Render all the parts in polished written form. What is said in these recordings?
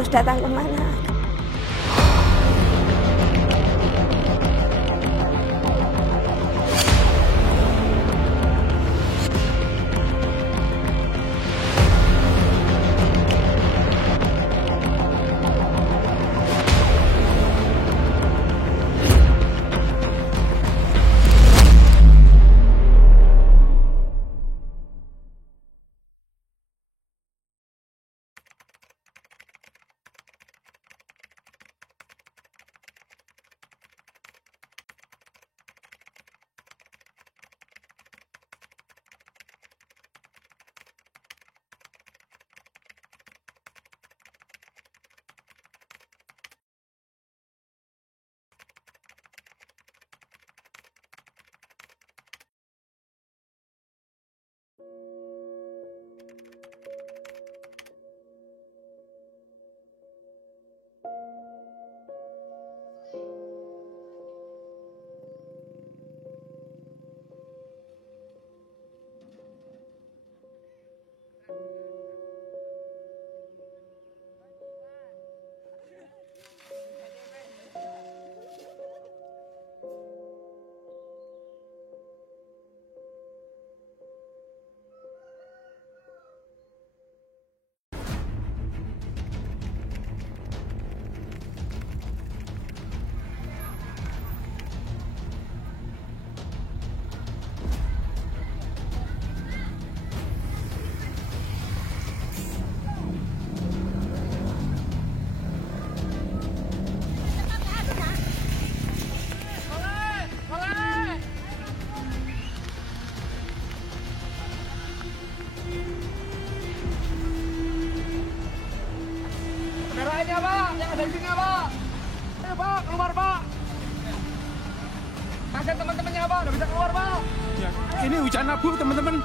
harus datang kemana. Kendaraannya Pak, yang ada di sini Pak. Ayo Pak, keluar Pak. Kasihan teman-temannya Pak, udah bisa keluar Pak. Ya, ini hujan abu teman-teman,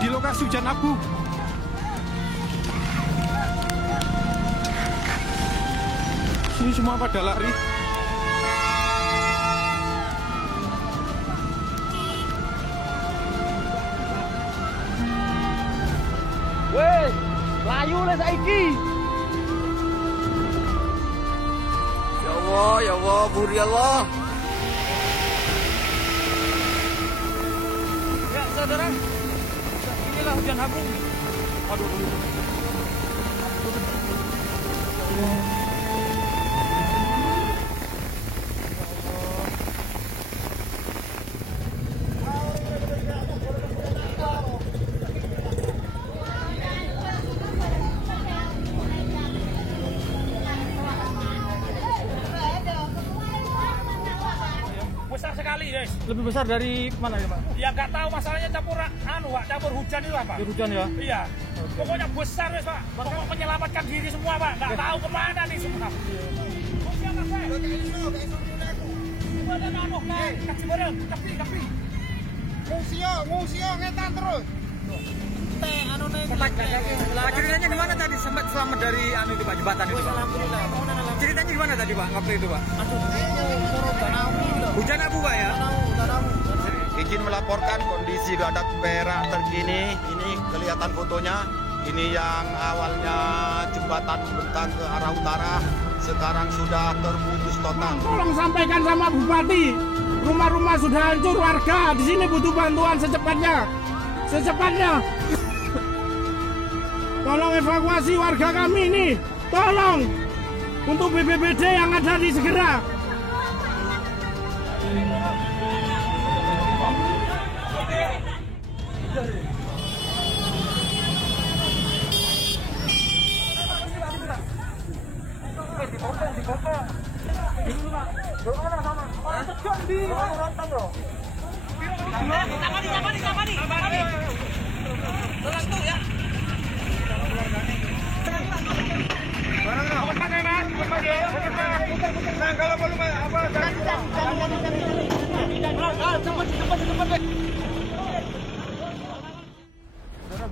di lokasi hujan abu. Sini semua pada lari. Weh, layu le saiki. Ya Allah, Buri Allah. Ya, saudara. Inilah hujan abu. Aduh. Besar sekali, guys. Lebih besar dari mana ya, Pak? Ya nggak tahu masalahnya campur Pak, campur hujan itu Pak. Hujan ya? Iya. Pokoknya besar guys Pak. Pokoknya menyelamatkan diri semua Pak. Nggak tahu kemana nih semua. Siapa sih? Kasih bareng, tapi. Ngusio, ngetan terus. Ceritanya gimana tadi sempat selamat dari itu Pak, jembatan itu? Ceritanya gimana tadi Pak, waktu itu Pak? Hujan abu Pak ya? Izin melaporkan kondisi Badak Perak terkini. Ini kelihatan fotonya. Ini yang awalnya jembatan membentang ke arah utara, sekarang sudah terputus total. Tolong sampaikan sama Bupati, rumah-rumah sudah hancur, warga di sini butuh bantuan secepatnya. Tolong evakuasi warga kami ini, tolong untuk BPBD yang ada di segera.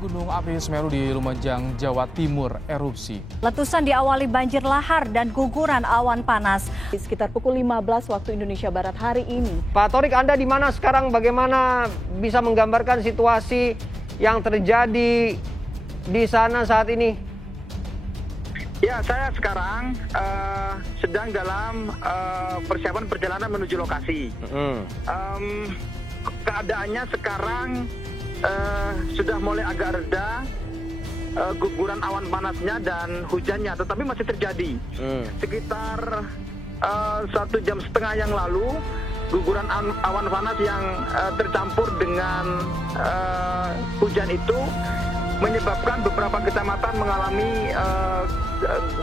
Gunung api Semeru di Lumajang, Jawa Timur erupsi. Letusan diawali banjir lahar dan guguran awan panas. Sekitar pukul 15 waktu Indonesia Barat hari ini. Pak Torik, Anda di mana sekarang? Bagaimana bisa menggambarkan situasi yang terjadi di sana saat ini? Ya, saya sekarang sedang dalam persiapan perjalanan menuju lokasi. Keadaannya sekarang sudah mulai agak reda, guguran awan panasnya dan hujannya, tetapi masih terjadi. Sekitar 1,5 jam yang lalu, guguran awan panas yang tercampur dengan hujan itu menyebabkan beberapa kecamatan mengalami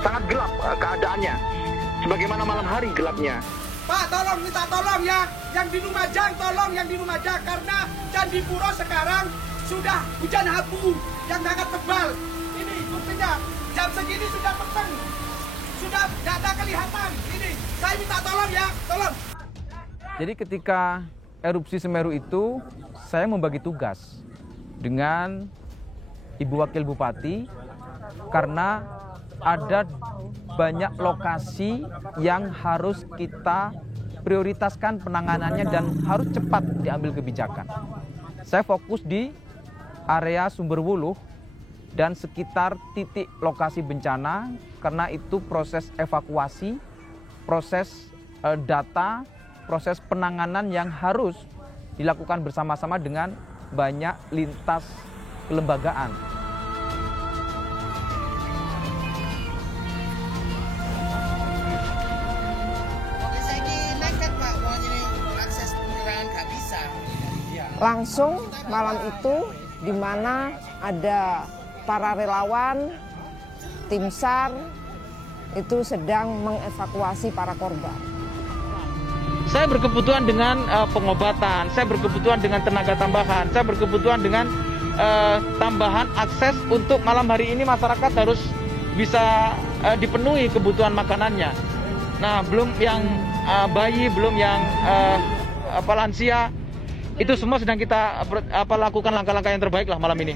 sangat gelap keadaannya, sebagaimana malam hari gelapnya. Pak, tolong, minta tolong ya, yang di Lumajang, tolong yang di Lumajang, karena Candi Puro sekarang sudah hujan abu yang sangat tebal. Ini buktinya, jam segini sudah peteng, sudah tidak ada kelihatan. Ini, saya minta tolong ya, tolong. Jadi ketika erupsi Semeru itu, saya membagi tugas dengan Ibu Wakil Bupati karena ada banyak lokasi yang harus kita prioritaskan penanganannya dan harus cepat diambil kebijakan. Saya fokus di area Sumberwuluh dan sekitar titik lokasi bencana karena itu proses evakuasi, proses data, proses penanganan yang harus dilakukan bersama-sama dengan banyak lintas kelembagaan. Langsung malam itu di mana ada para relawan, tim SAR itu sedang mengevakuasi para korban. Saya berkebutuhan dengan pengobatan, saya berkebutuhan dengan tenaga tambahan, saya berkebutuhan dengan tambahan akses untuk malam hari ini masyarakat harus bisa dipenuhi kebutuhan makanannya. Nah, belum yang bayi, belum yang lansia, itu semua sedang kita lakukan langkah-langkah yang terbaik lah malam ini.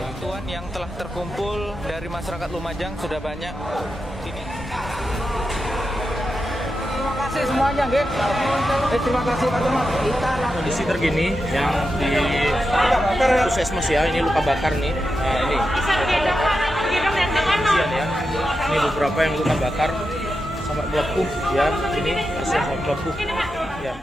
Bantuan yang telah terkumpul dari masyarakat Lumajang sudah banyak. Ini. Terima kasih semuanya, Nggih. Terima kasih Pak Camat. Kondisi terkini yang di Puskesmas ya, ini luka bakar nih. Nah, ini kasihan ya. Ini beberapa yang luka bakar sampai melepuh ya. Ini kasihan sampai melepuh. Ya.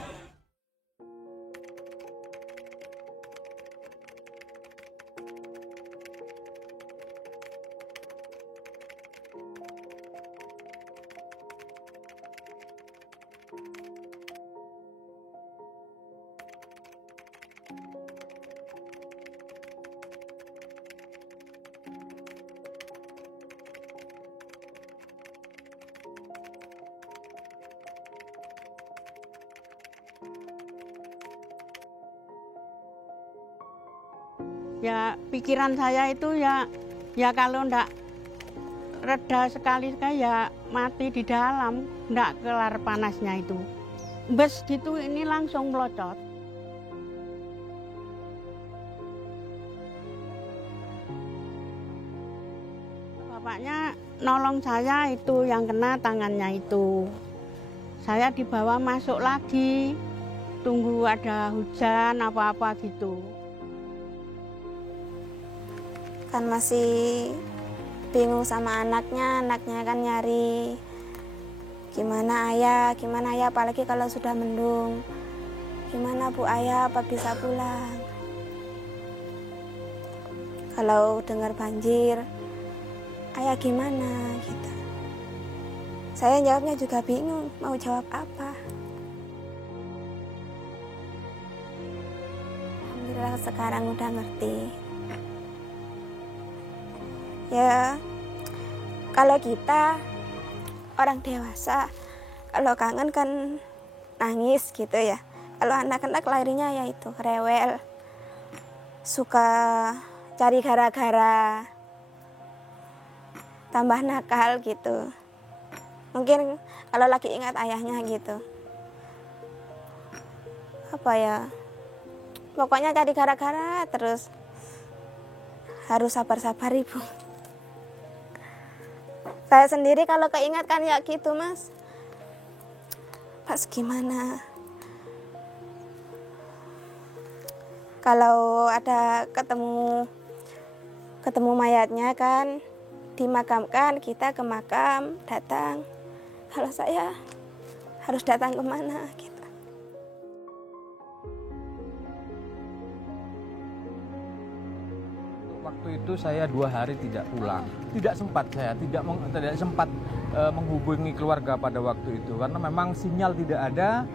Ya pikiran saya itu ya kalau ndak reda sekali ya mati di dalam, ndak kelar panasnya itu. Bus gitu ini langsung melocot. Bapaknya nolong saya itu yang kena tangannya itu. Saya dibawa masuk lagi, tunggu ada hujan apa-apa gitu. Kan masih bingung sama anaknya kan nyari gimana ayah, apalagi kalau sudah mendung. Gimana Bu ayah, apa bisa pulang? Kalau dengar banjir, ayah gimana gitu. Saya jawabnya juga bingung, mau jawab apa. Alhamdulillah sekarang udah ngerti. Ya, kalau kita orang dewasa, kalau kangen kan nangis gitu ya. Kalau anak-anak larinya ya itu rewel, suka cari gara-gara, tambah nakal gitu. Mungkin kalau lagi ingat ayahnya gitu. Apa ya? Pokoknya cari gara-gara terus. Harus sabar-sabar Ibu. Saya sendiri kalau keingat kan ya gitu Mas. Pas gimana? Kalau ada ketemu mayatnya kan dimakamkan, kita ke makam datang. Kalau saya harus datang kemana gitu. Waktu itu saya 2 hari tidak pulang, tidak sempat menghubungi keluarga pada waktu itu karena memang sinyal tidak ada,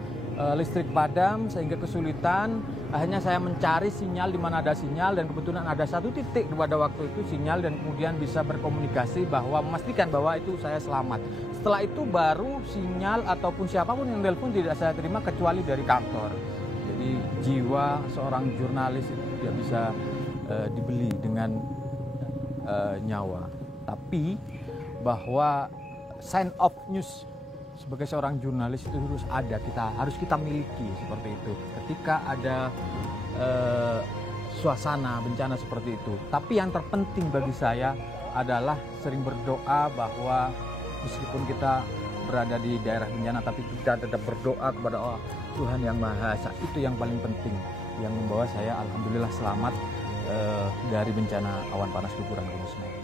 listrik padam sehingga kesulitan. Akhirnya saya mencari sinyal di mana ada sinyal dan kebetulan ada 1 titik pada waktu itu sinyal dan kemudian bisa berkomunikasi bahwa memastikan bahwa itu saya selamat. Setelah itu baru sinyal ataupun siapapun yang telepon tidak saya terima kecuali dari kantor. Jadi jiwa seorang jurnalis itu tidak bisa dibeli dengan nyawa. Tapi bahwa sign of news sebagai seorang jurnalis itu harus kita miliki seperti itu. Ketika ada suasana bencana seperti itu. Tapi yang terpenting bagi saya adalah sering berdoa bahwa meskipun kita berada di daerah bencana, tapi kita tetap berdoa kepada Tuhan Yang Maha Esa. Itu yang paling penting, yang membawa saya alhamdulillah selamat dari bencana awan panas guguran Gunung Semeru.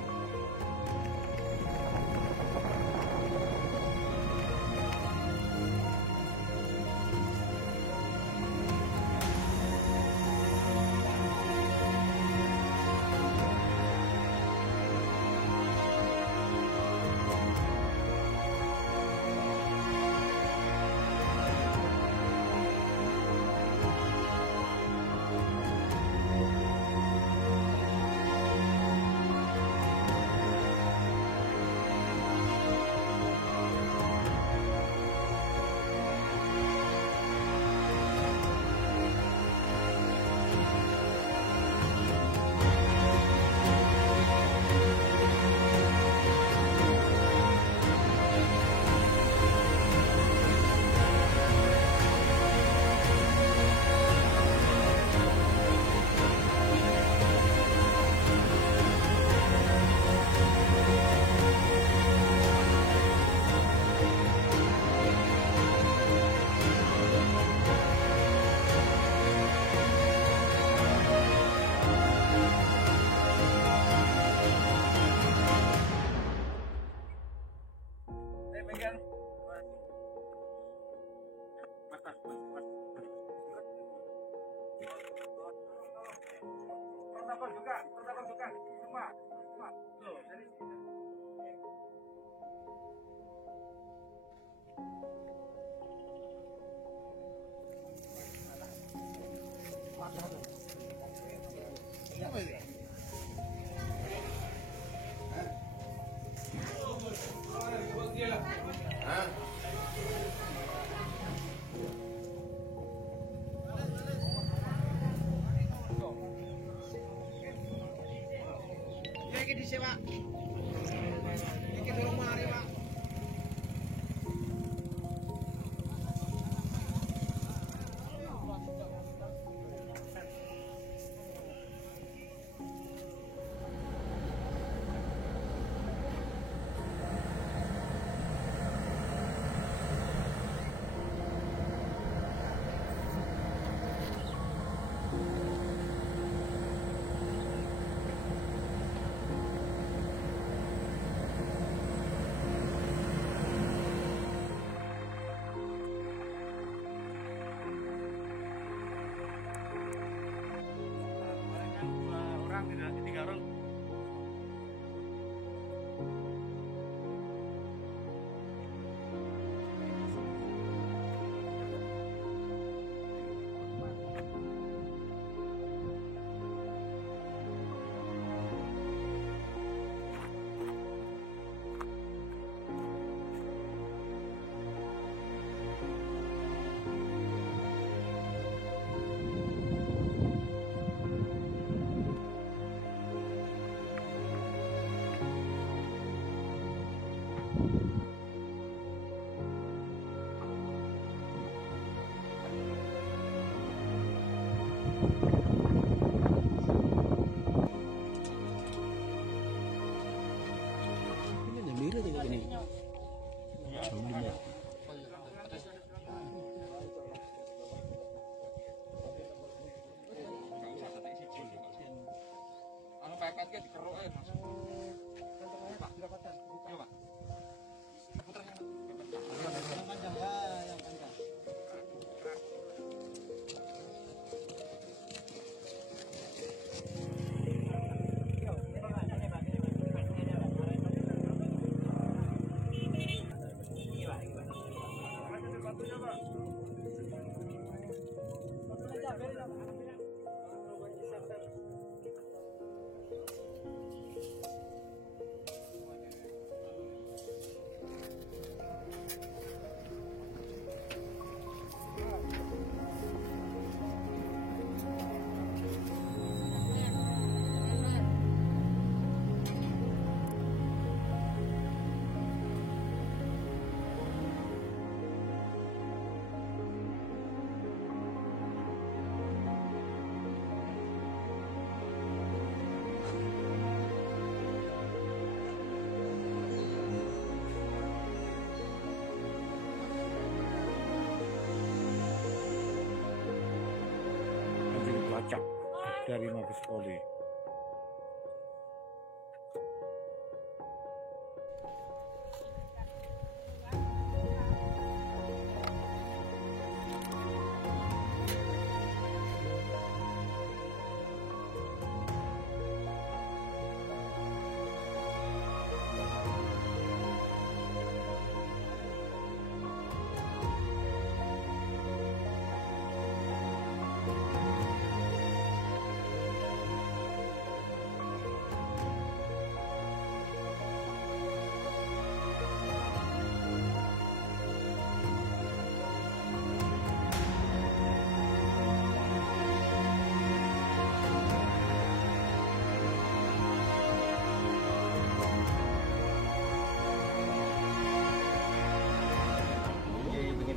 sendiri tuh ini. Jam 5. Pelacak dari Mabes Polri.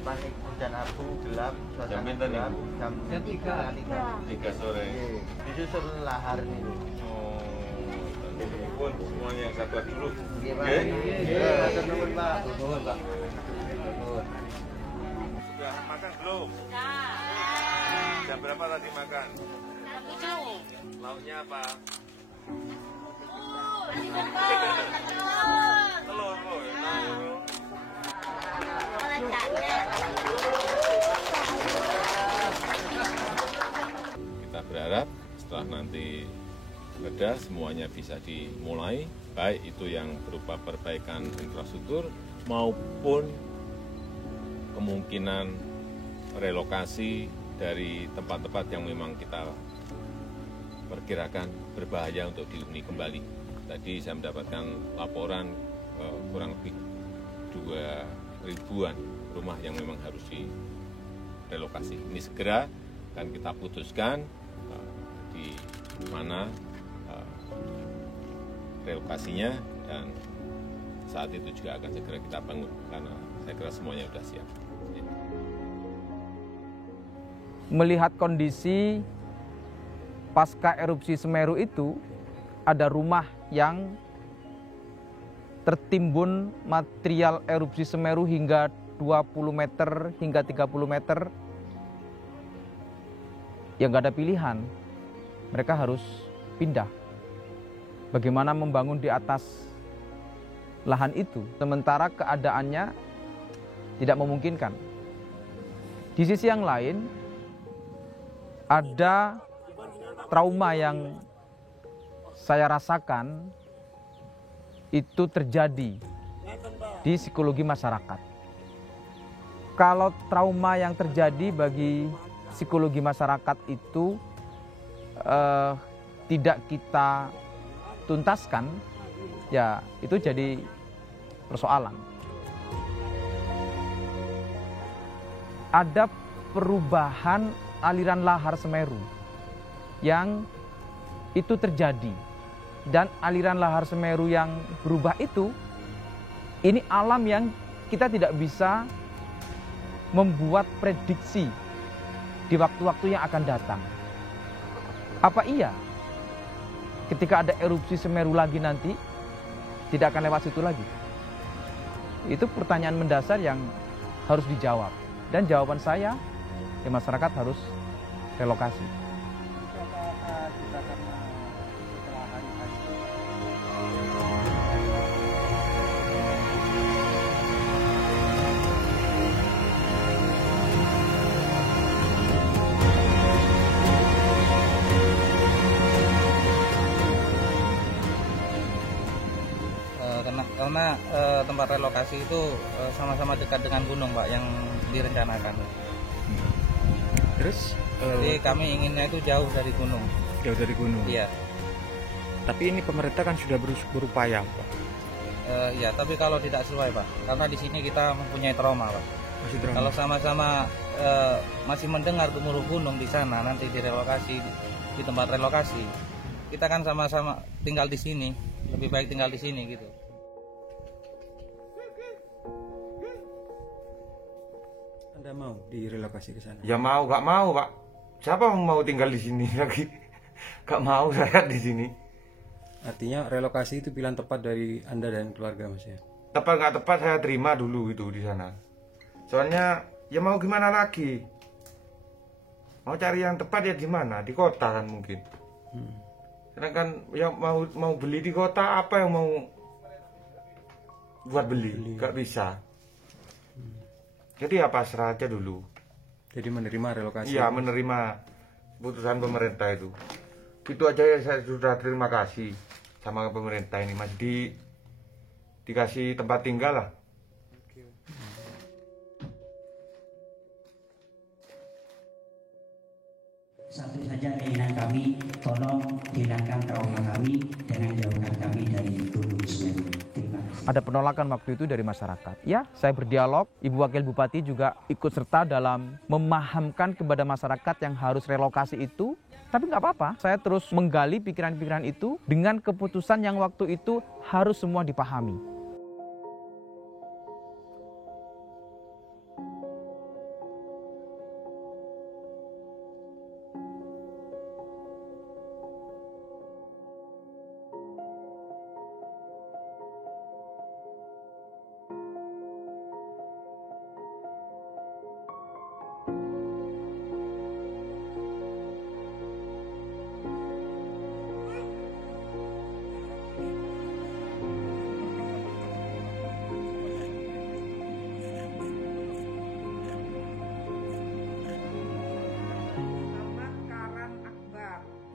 Panik hujan abu gelap jam pinten nih? Jam 3 sore. Disusul lahar nih. Oh, pun semuanya yang satu dulu. Iya Pak. Iya, nuwun Pak. Nuwun Pak. Sudah makan belum? Sudah. Jam berapa tadi makan? Jam 7. Lauknya apa? Telur. Telur. Kita berharap setelah nanti reda semuanya bisa dimulai, baik itu yang berupa perbaikan infrastruktur maupun kemungkinan relokasi dari tempat-tempat yang memang kita perkirakan berbahaya untuk dihuni kembali. Tadi saya mendapatkan laporan kurang lebih 2.000-an rumah yang memang harus direlokasi. Ini segera akan kita putuskan di mana relokasinya dan saat itu juga akan segera kita bangun karena saya kira semuanya sudah siap. Melihat kondisi pasca erupsi Semeru itu, ada rumah yang tertimbun material erupsi Semeru hingga 20 meter hingga 30 meter. Ya nggak ada pilihan, mereka harus pindah. Bagaimana membangun di atas lahan itu, sementara keadaannya tidak memungkinkan. Di sisi yang lain, ada trauma yang saya rasakan itu terjadi di psikologi masyarakat. Kalau trauma yang terjadi bagi psikologi masyarakat itu tidak kita tuntaskan, ya itu jadi persoalan. Ada perubahan aliran lahar Semeru yang itu terjadi, dan aliran lahar Semeru yang berubah itu, ini alam yang kita tidak bisa membuat prediksi di waktu-waktu yang akan datang. Apa iya ketika ada erupsi Semeru lagi nanti tidak akan lewat situ lagi? Itu pertanyaan mendasar yang harus dijawab. Dan jawaban saya, ya masyarakat harus relokasi. Karena tempat relokasi itu sama-sama dekat dengan gunung, Pak, yang direncanakan. Terus? Jadi kami inginnya itu jauh dari gunung. Jauh dari gunung? Iya. Tapi ini pemerintah kan sudah berupaya, Pak. Iya, tapi kalau tidak sesuai, Pak. Karena di sini kita mempunyai trauma, Pak. Masih trauma. Kalau sama-sama masih mendengar gemuruh gunung di sana, nanti direlokasi di tempat relokasi, kita kan sama-sama tinggal di sini. Lebih baik tinggal di sini gitu. Anda mau direlokasi ke sana? Ya mau, gak mau, Pak. Siapa yang mau tinggal di sini lagi? Gak mau saya di sini. Artinya relokasi itu pilihan tepat dari Anda dan keluarga, Mas ya? Tepat nggak tepat saya terima dulu itu di sana. Soalnya ya mau gimana lagi? Mau cari yang tepat ya di mana? Di kota kan mungkin. Sedangkan yang mau beli di kota, apa yang mau buat beli? Gak bisa. Jadi ya pasrah aja dulu. Jadi menerima relokasi? Iya, menerima keputusan pemerintah itu. Itu aja ya, saya sudah terima kasih sama pemerintah ini, masih dikasih tempat tinggal lah. Satu saja keinginan kami, tolong hilangkan trauma kami dengan jauhkan kami dari Gunung Semeru. Ada penolakan waktu itu dari masyarakat. Ya, saya berdialog, Ibu Wakil Bupati juga ikut serta dalam memahamkan kepada masyarakat yang harus relokasi itu. Tapi nggak apa-apa, saya terus menggali pikiran-pikiran itu dengan keputusan yang waktu itu harus semua dipahami.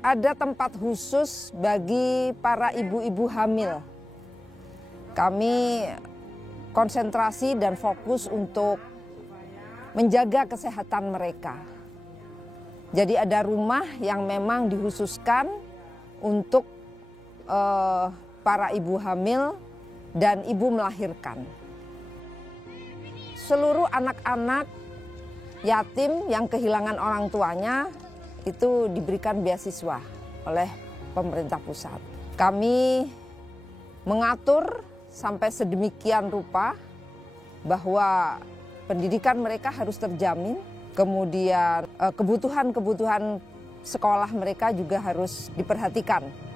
Ada tempat khusus bagi para ibu-ibu hamil. Kami konsentrasi dan fokus untuk menjaga kesehatan mereka. Jadi ada rumah yang memang dikhususkan untuk para ibu hamil dan ibu melahirkan. Seluruh anak-anak yatim yang kehilangan orang tuanya itu diberikan beasiswa oleh pemerintah pusat. Kami mengatur sampai sedemikian rupa bahwa pendidikan mereka harus terjamin, kemudian kebutuhan-kebutuhan sekolah mereka juga harus diperhatikan.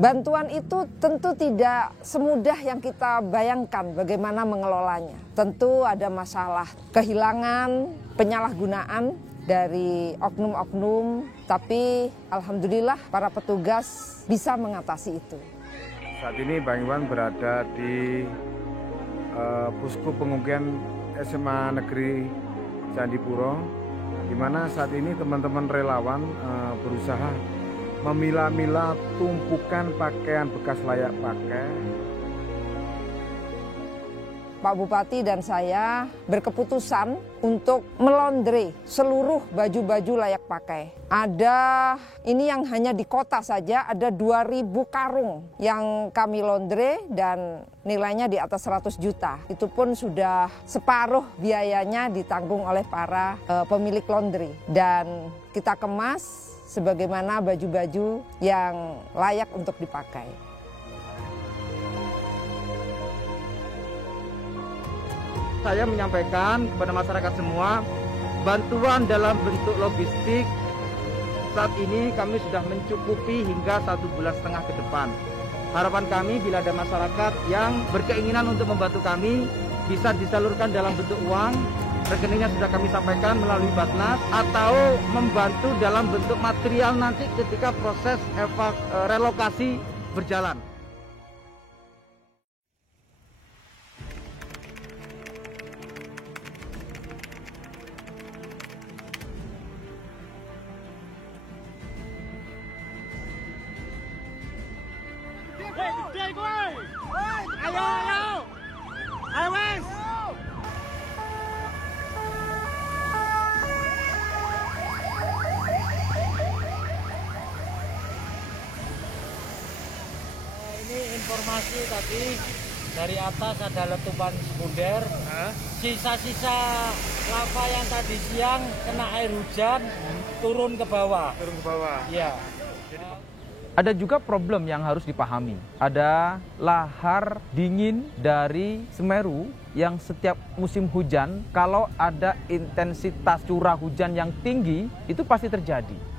Bantuan itu tentu tidak semudah yang kita bayangkan bagaimana mengelolanya. Tentu ada masalah kehilangan, penyalahgunaan dari oknum-oknum, tapi alhamdulillah para petugas bisa mengatasi itu. Saat ini Bang Iwan berada di Posko Pengungsian SMA Negeri Candipuro, di mana saat ini teman-teman relawan berusaha memilah-milah tumpukan pakaian bekas layak pakai Pak Bupati dan saya berkeputusan untuk melondre seluruh baju-baju layak pakai. Ada, ini yang hanya di kota saja, ada 2.000 karung yang kami londre dan nilainya di atas 100 juta. Itu pun sudah separuh biayanya ditanggung oleh para pemilik laundry. Dan kita kemas sebagaimana baju-baju yang layak untuk dipakai. Saya menyampaikan kepada masyarakat semua, bantuan dalam bentuk logistik saat ini kami sudah mencukupi hingga 1,5 bulan ke depan. Harapan kami bila ada masyarakat yang berkeinginan untuk membantu kami, bisa disalurkan dalam bentuk uang, rekeningnya sudah kami sampaikan melalui Basnas, atau membantu dalam bentuk material nanti ketika proses relokasi berjalan. Informasi tadi dari atas ada letupan sekunder, sisa-sisa lava yang tadi siang kena air hujan turun ke bawah. Turun ke bawah. Iya. Ada juga problem yang harus dipahami. Ada lahar dingin dari Semeru yang setiap musim hujan, kalau ada intensitas curah hujan yang tinggi, itu pasti terjadi.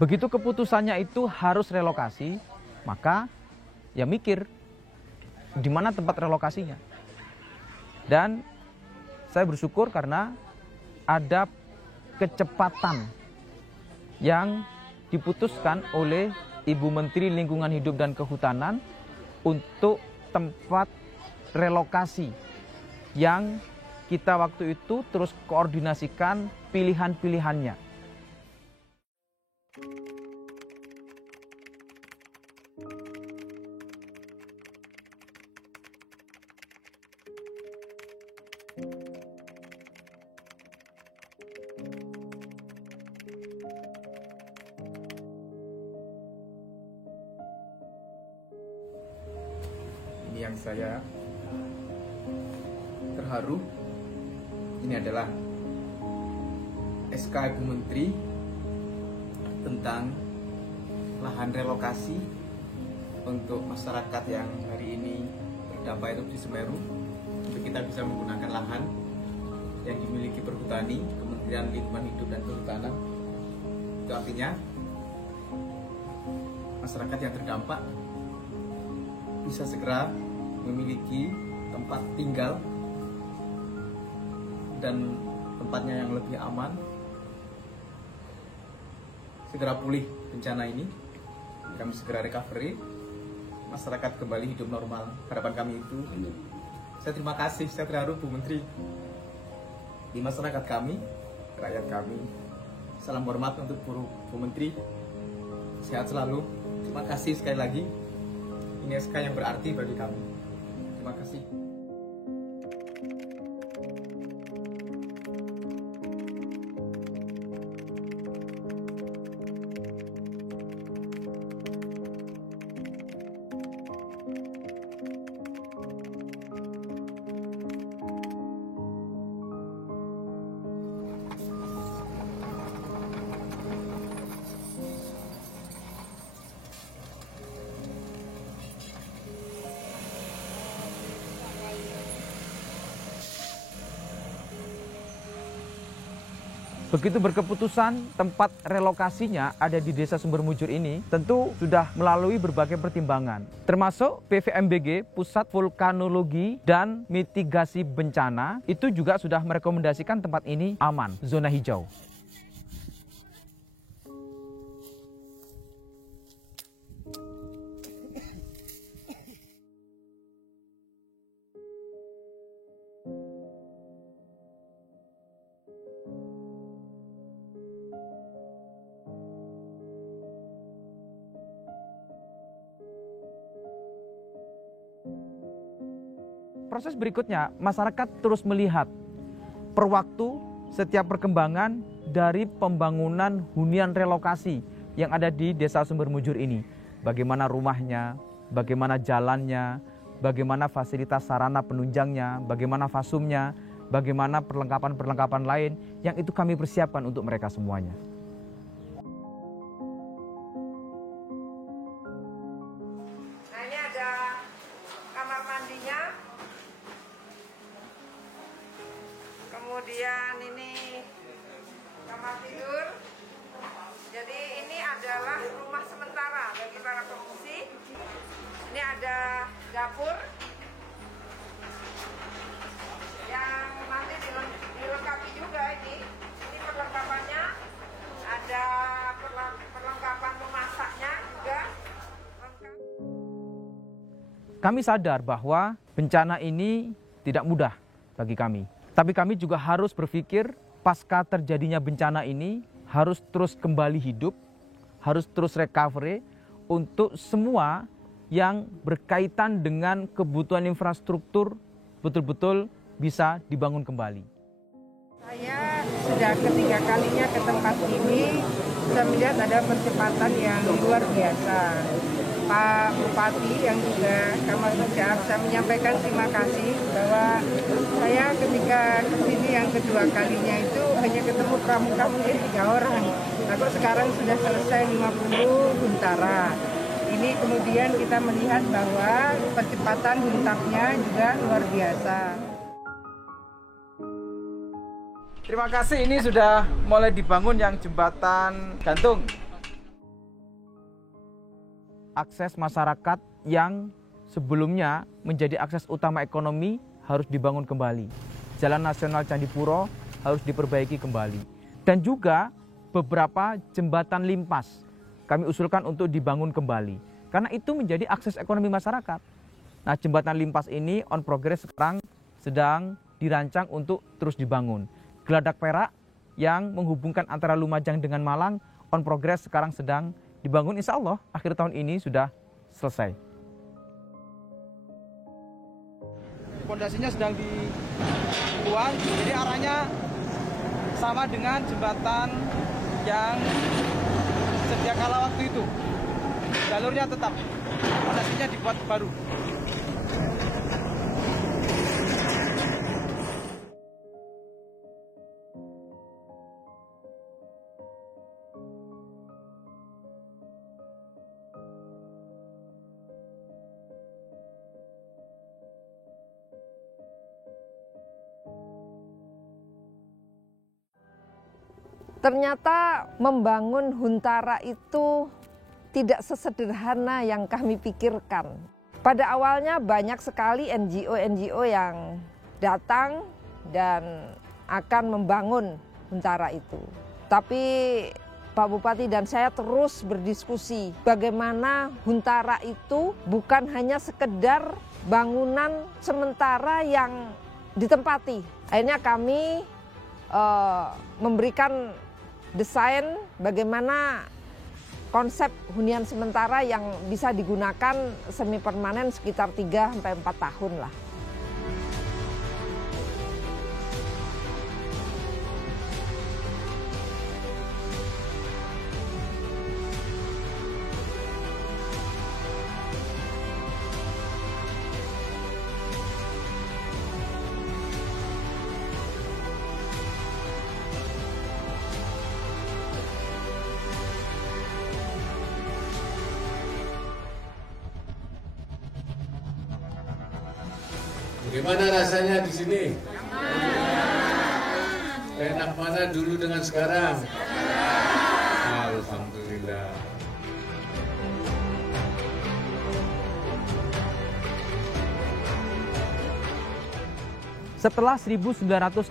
Begitu keputusannya itu harus relokasi, maka ya mikir di mana tempat relokasinya. Dan saya bersyukur karena ada kecepatan yang diputuskan oleh Ibu Menteri Lingkungan Hidup dan Kehutanan untuk tempat relokasi yang kita waktu itu terus koordinasikan pilihan-pilihannya. Ini yang saya terharu, ini adalah SK Ibu Menteri tentang lahan relokasi untuk masyarakat yang hari ini terdampak erupsi Semeru, untuk kita bisa menggunakan lahan yang dimiliki Perhutani, Kementerian Lingkungan Hidup dan Kehutanan. Itu artinya masyarakat yang terdampak bisa segera memiliki tempat tinggal dan tempatnya yang lebih aman, segera pulih bencana ini, kami segera recovery, masyarakat kembali hidup normal. Harapan kami itu. Saya terima kasih, saya terharu Bu Menteri, di masyarakat kami, rakyat kami. Salam hormat untuk Bu Menteri, sehat selalu. Terima kasih sekali lagi. Ini SK yang berarti bagi kami. Terima kasih. Begitu berkeputusan tempat relokasinya ada di Desa Sumbermujur ini, tentu sudah melalui berbagai pertimbangan. Termasuk PVMBG, Pusat Vulkanologi dan Mitigasi Bencana, itu juga sudah merekomendasikan tempat ini aman, zona hijau. Proses berikutnya, masyarakat terus melihat per waktu setiap perkembangan dari pembangunan hunian relokasi yang ada di Desa Sumbermujur ini. Bagaimana rumahnya, bagaimana jalannya, bagaimana fasilitas sarana penunjangnya, bagaimana fasumnya, bagaimana perlengkapan-perlengkapan lain yang itu kami persiapkan untuk mereka semuanya. Nah, ini ada kamar mandinya. Kemudian ini kamar tidur. Jadi ini adalah rumah sementara bagi para pengungsi. Ini ada dapur yang nanti dilengkapi juga ini. Ini perlengkapannya. Ada perlengkapan memasaknya juga. Kami sadar bahwa bencana ini tidak mudah bagi kami. Tapi kami juga harus berpikir pasca terjadinya bencana ini harus terus kembali hidup, harus terus recovery untuk semua yang berkaitan dengan kebutuhan infrastruktur betul-betul bisa dibangun kembali. Saya sudah ketiga kalinya ke tempat ini, saya melihat ada percepatan yang luar biasa. Pak Bupati yang juga Kamal Ucap, saya menyampaikan terima kasih bahwa saya ketika kesini yang kedua kalinya itu hanya ketemu pramuka mungkin 3 orang. Lalu sekarang sudah selesai 50 huntara. Ini kemudian kita melihat bahwa percepatan huntapnya juga luar biasa. Terima kasih, ini sudah mulai dibangun yang jembatan gantung. Akses masyarakat yang sebelumnya menjadi akses utama ekonomi harus dibangun kembali. Jalan Nasional Candipuro harus diperbaiki kembali. Dan juga beberapa jembatan limpas kami usulkan untuk dibangun kembali. Karena itu menjadi akses ekonomi masyarakat. Nah, jembatan limpas ini on progress sekarang sedang dirancang untuk terus dibangun. Geladak Perak yang menghubungkan antara Lumajang dengan Malang on progress sekarang sedang dibangun, insya Allah akhir tahun ini sudah selesai. Pondasinya sedang dibuat, jadi arahnya sama dengan jembatan yang sedia kala waktu itu. Jalurnya tetap, pondasinya dibuat baru. Ternyata membangun huntara itu tidak sesederhana yang kami pikirkan. Pada awalnya banyak sekali NGO-NGO yang datang dan akan membangun huntara itu. Tapi Pak Bupati dan saya terus berdiskusi bagaimana huntara itu bukan hanya sekedar bangunan sementara yang ditempati. Akhirnya kami memberikan desain bagaimana konsep hunian sementara yang bisa digunakan semi permanen sekitar 3-4 tahun lah. Bagaimana rasanya di sini? Enak mana dulu dengan sekarang? Alhamdulillah. Setelah 1951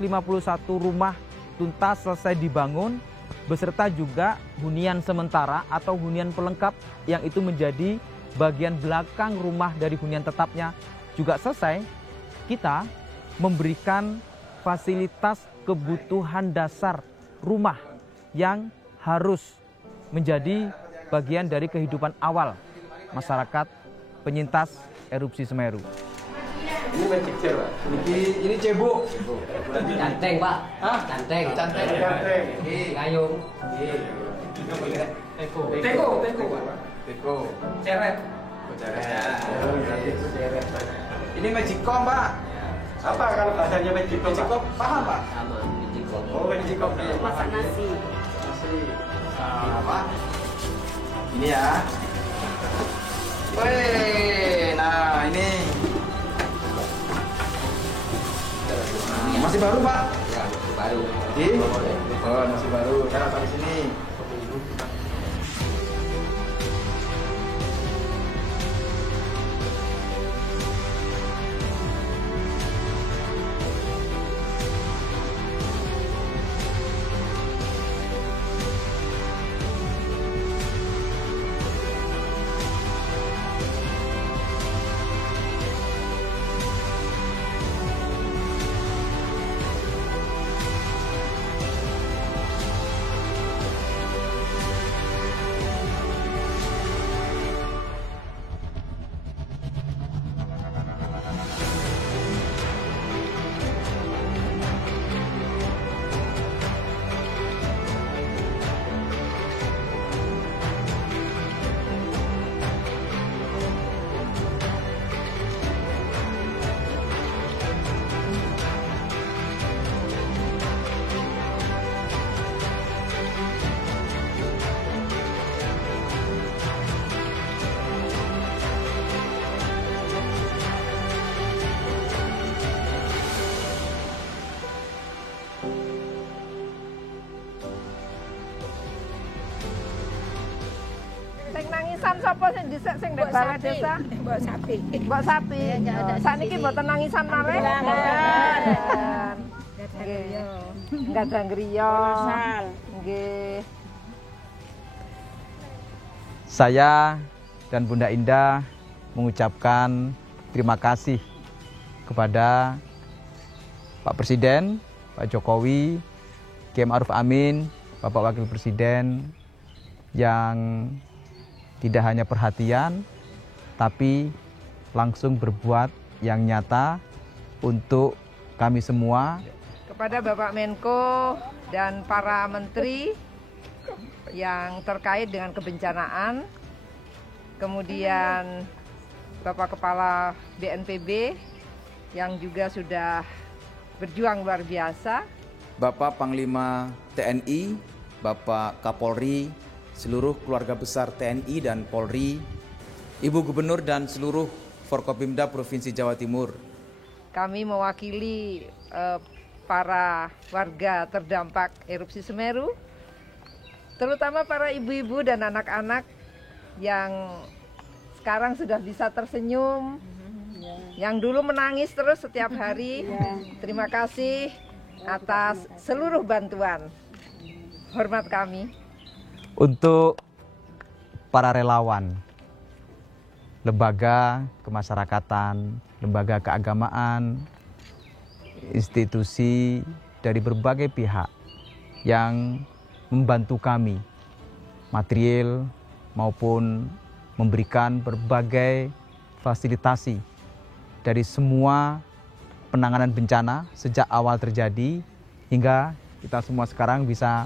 rumah tuntas selesai dibangun, beserta juga hunian sementara atau hunian pelengkap yang itu menjadi bagian belakang rumah dari hunian tetapnya juga selesai, kita memberikan fasilitas kebutuhan dasar rumah yang harus menjadi bagian dari kehidupan awal masyarakat penyintas erupsi Semeru. Ini magic chair, Pak. Ini cebok. Canteng, Pak. Hah? Canteng. Ini ngayung. Teko, Pak. Teko. Ceret. Ceret. Ini magicom, Pak. Apa kalau bahasanya magicom? Magicom paham, Pak? Sama, magicom. Oh, magicom. Masak nasi. Pak. Ini ya. Wih, nah ini. Masih baru, Pak? Ya, masih baru. Jadi? Oh, masih baru. Saya sampai sini. Nangisan sapa sing dhisik sing ndek balai desa? Mbok Sapi. Mbok Sapi. Sakniki mboten nangisan malih. Nggak ada griya. Nggih. Saya dan Bunda Indah mengucapkan terima kasih kepada Pak Presiden, Pak Jokowi, Kiai Ma'ruf Amin, Bapak Wakil Presiden yang tidak hanya perhatian, tapi langsung berbuat yang nyata untuk kami semua. Kepada Bapak Menko dan para menteri yang terkait dengan kebencanaan, kemudian Bapak Kepala BNPB yang juga sudah berjuang luar biasa, Bapak Panglima TNI, Bapak Kapolri, seluruh keluarga besar TNI dan Polri, Ibu Gubernur dan seluruh Forkopimda Provinsi Jawa Timur. Kami mewakili para warga terdampak erupsi Semeru, terutama para ibu-ibu dan anak-anak yang sekarang sudah bisa tersenyum, yang dulu menangis terus setiap hari. Terima kasih atas seluruh bantuan. Hormat kami. Untuk para relawan, lembaga kemasyarakatan, lembaga keagamaan, institusi dari berbagai pihak yang membantu kami, material maupun memberikan berbagai fasilitasi dari semua penanganan bencana sejak awal terjadi hingga kita semua sekarang bisa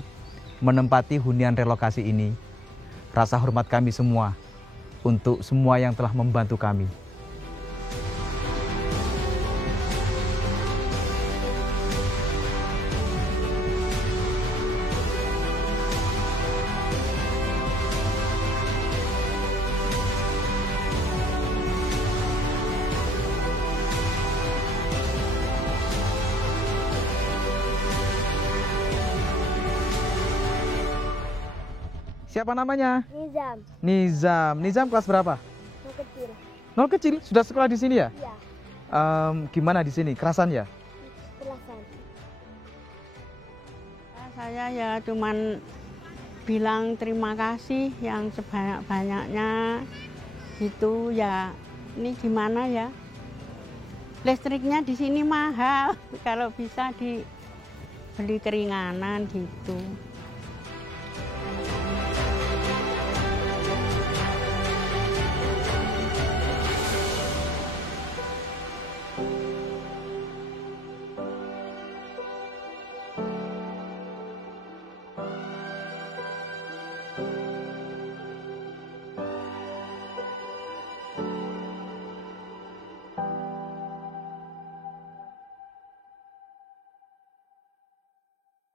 menempati hunian relokasi ini. Rasa hormat kami semua untuk semua yang telah membantu kami. Siapa namanya? Nizam. Nizam. Nizam kelas berapa? Nol kecil. Nol kecil. Sudah sekolah di sini ya? Iya. Gimana di sini? Kerasan ya? Kerasan. Saya ya cuman bilang terima kasih yang sebanyak-banyaknya gitu ya. Ini gimana ya? Listriknya di sini mahal. Kalau bisa dibeli keringanan gitu.